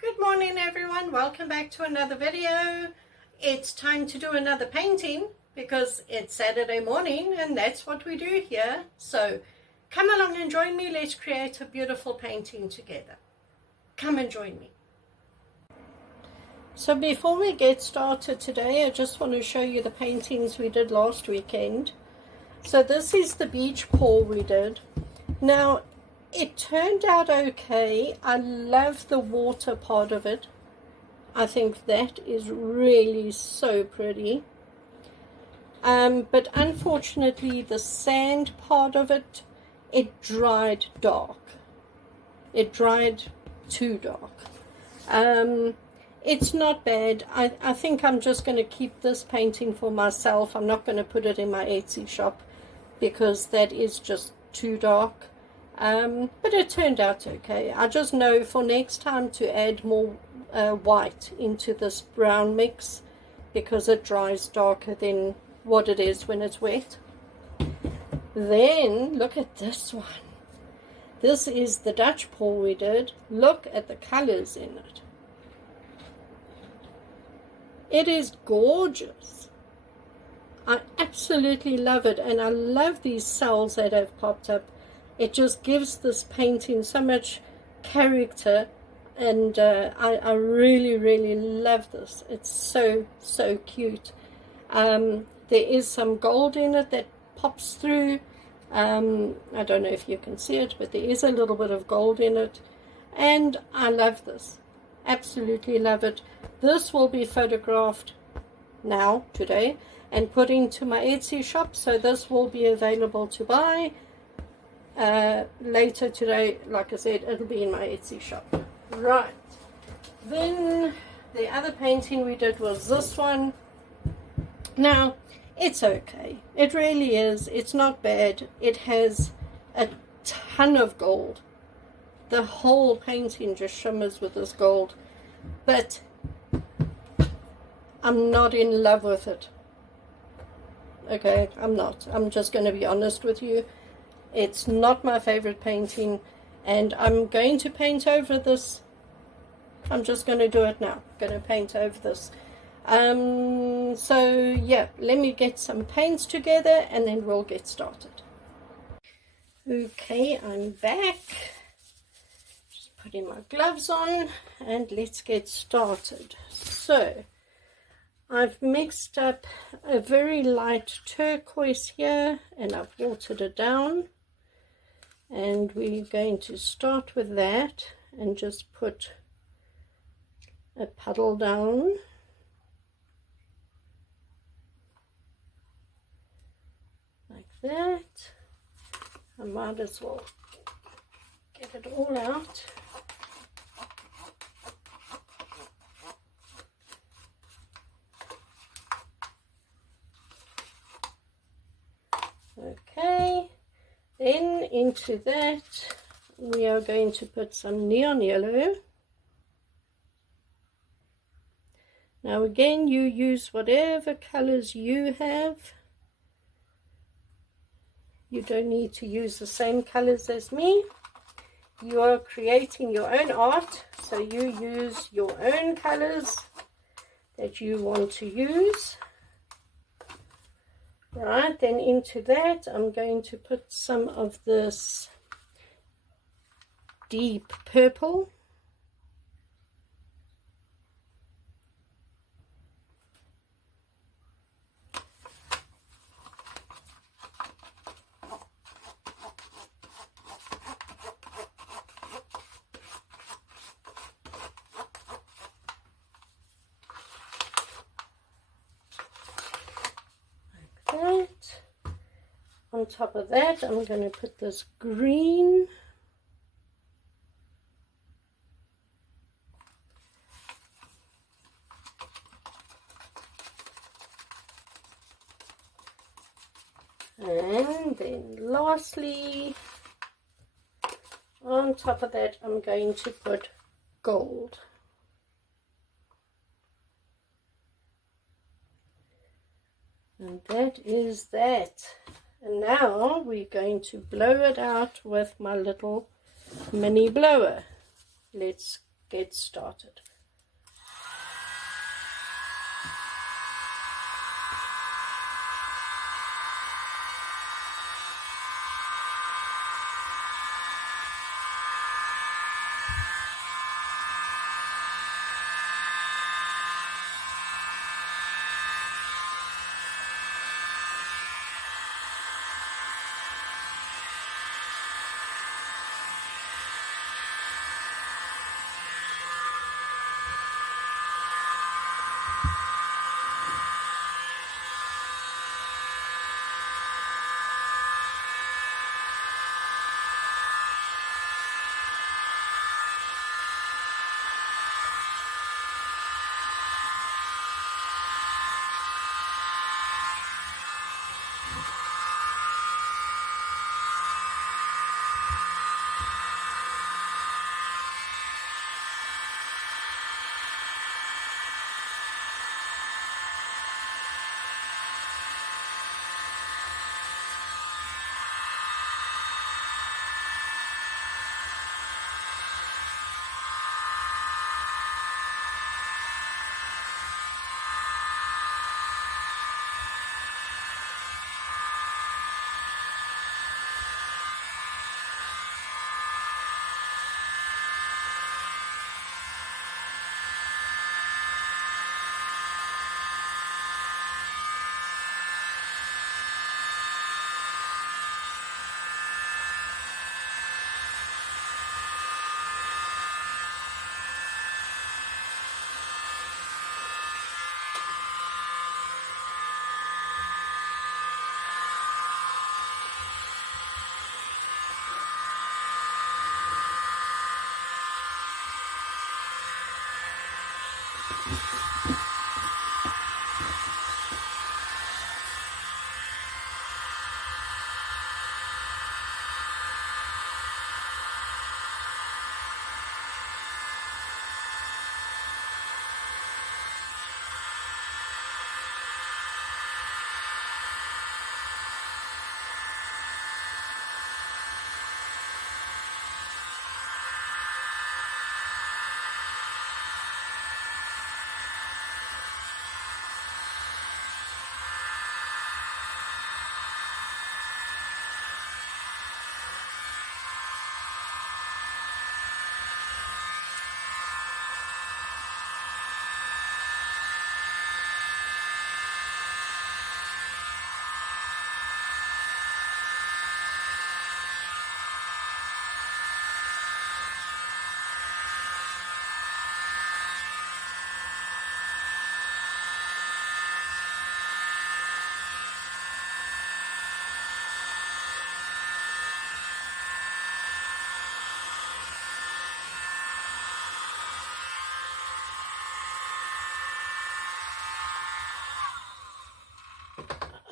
Good morning everyone, welcome back to another video. It's time to do another painting because it's Saturday morning and that's what we do here. So come along and join me, let's create a beautiful painting together. Come and join me. So before we get started today, I just want to show you the paintings we did last weekend. So this is the beach paw we did. Now it turned out okay. I love the water part of it. I think that is really so pretty. But unfortunately the sand part of it, it dried dark. It dried too dark. It's not bad. I think I'm just going to keep this painting for myself. I'm not going to put it in my Etsy shop because that is just too dark. But it turned out okay. I just know for next time to add more white into this brown mix because it dries darker than what it is when it's wet. Then look at this one. This is the Dutch paw we did. Look at the colors in it. It is gorgeous. I absolutely love it, and I love these cells that have popped up. It just gives this painting so much character, and I really love this. It's so cute. There is some gold in it that pops through. I don't know if you can see it, but there is a little bit of gold in it, and I love this. Absolutely love it. This will be photographed now today and put into my Etsy shop, so this will be available to buy later today. Like I said, it'll be in my Etsy shop. Right, then the other painting we did was this one. Now it's okay, it really is. It's not bad. It has a ton of gold. The whole painting just shimmers with this gold, but I'm not in love with it. Okay, I'm not. I'm just going to be honest with you. It's not my favorite painting, and I'm going to paint over this. I'm just going to do it now. I'm going to paint over this. So yeah, let me get some paints together and then we'll get started. Okay, I'm back. Just putting my gloves on and let's get started. So I've mixed up a very light turquoise here and I've watered it down. And we're going to start with that and just put a puddle down. Like that. I might as well get it all out. Okay. Then into that we are going to put some neon yellow. Now again, you use whatever colors you have. You don't need to use the same colors as me. You are creating your own art, so you use your own colors that you want to use. Right, then into that I'm going to put some of this deep purple. On top of that, I'm going to put this green. And then lastly, on top of that, I'm going to put gold. And that is that. And now we're going to blow it out with my little mini blower. Let's get started.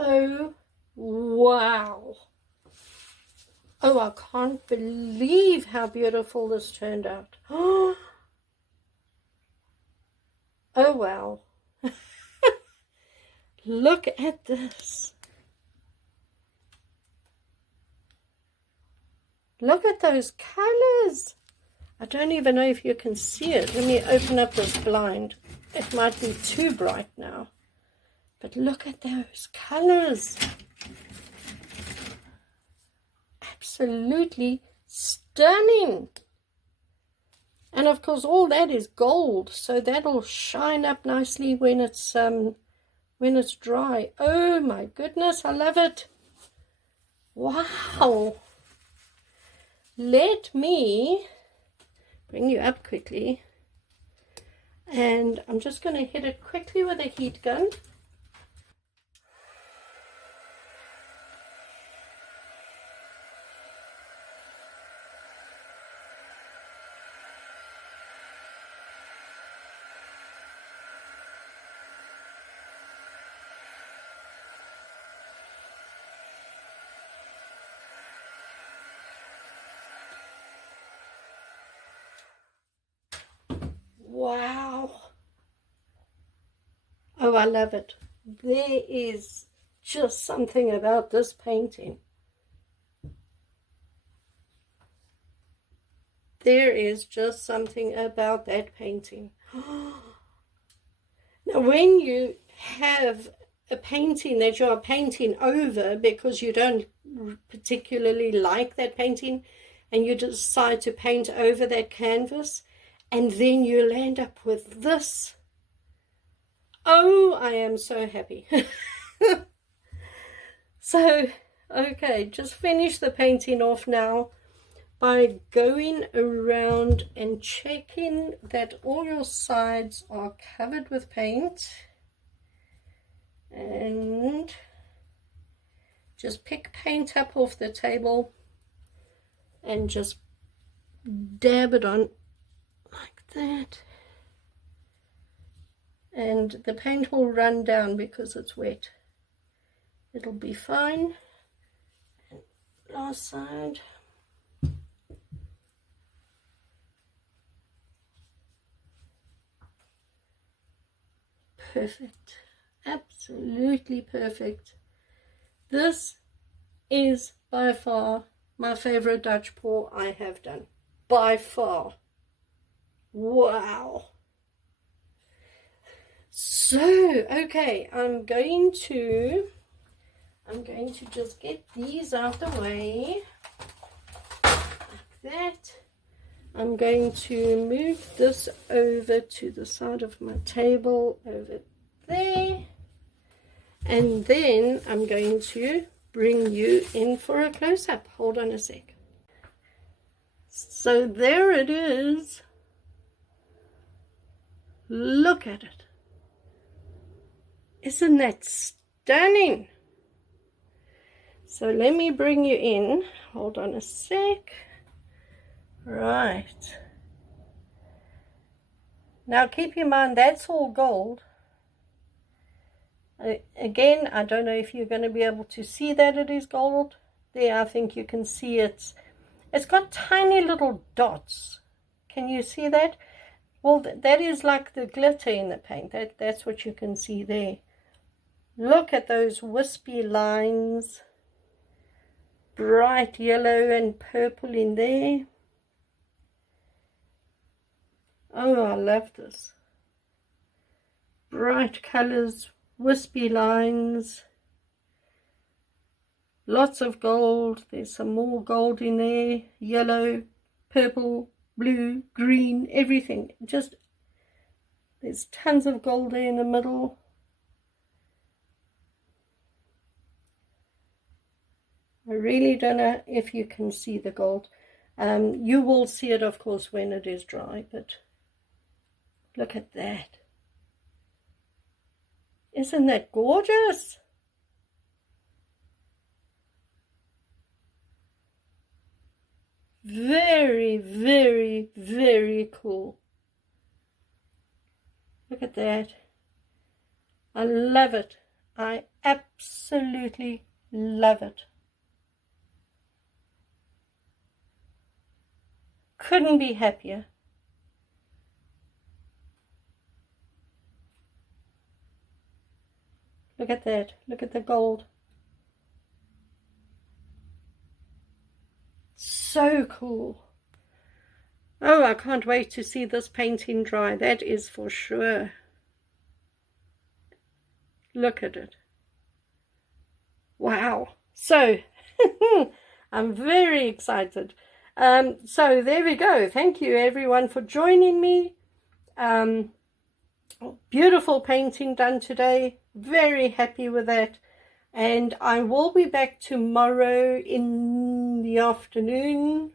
Oh, wow. Oh, I can't believe how beautiful this turned out. Oh, wow. Look at this. Look at those colors. I don't even know if you can see it. Let me open up this blind. It might be too bright now. But look at those colors. Absolutely stunning. And of course all that is gold, so that'll shine up nicely when it's dry. Oh my goodness, I love it. Wow. Let me bring you up quickly, and I'm just going to hit it quickly with a heat gun. Wow. Oh, I love it. There is just something about this painting. there is just something about that painting. Now, when you have a painting that you are painting over because you don't particularly like that painting, and you decide to paint over that canvas, and then you'll end up with this. Oh, I am so happy. So, okay, just finish the painting off now by going around and checking that all your sides are covered with paint. And just pick paint up off the table and just dab it on like that. And the paint will run down because it's wet. It'll be fine. And last side. Perfect. Absolutely perfect. This is by far my favorite Dutch pour I have done. By far. Wow. So, okay, I'm going to just get these out the way, like that. I'm going to move this over to the side of my table, over there. And then I'm going to bring you in for a close-up. Hold on a sec. So there it is. Look at it. Isn't that stunning? So let me bring you in. Hold on a sec. Right. Now keep in mind that's all gold. Again, I don't know if you're going to be able to see that it is gold. There, I think you can see it's got tiny little dots. Can you see that? Well, that is like the glitter in the paint. That's what you can see there. Look at those wispy lines. Bright yellow and purple in there. Oh, I love this. Bright colors, wispy lines. Lots of gold. There's some more gold in there. Yellow, purple, blue, green, everything. Just, there's tons of gold there in the middle. I really don't know if you can see the gold. You will see it, of course, when it is dry, but look at that. Isn't that gorgeous? Very, very, very cool. Look at that. I love it. I absolutely love it. Couldn't be happier. Look at that. Look at the gold. So cool. Oh, I can't wait to see this painting dry. That is for sure. Look at it. Wow. So, I'm very excited. So there we go. Thank you everyone for joining me. Beautiful painting done today. Very happy with that. And I will be back tomorrow in the afternoon,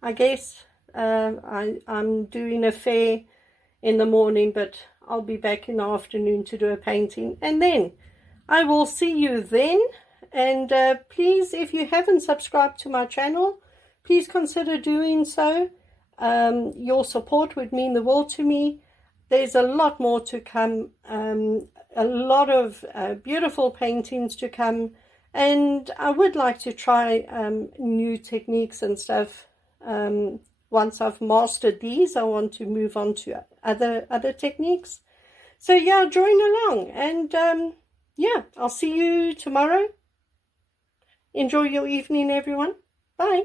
I guess. I'm doing a fair in the morning, but I'll be back in the afternoon to do a painting. And then I will see you then. And please, if you haven't subscribed to my channel, please consider doing so. Your support would mean the world to me. There's a lot more to come, a lot of beautiful paintings to come, and I would like to try new techniques and stuff. Once I've mastered these, I want to move on to other techniques. So yeah, join along, and yeah, I'll see you tomorrow. Enjoy your evening, everyone. Bye.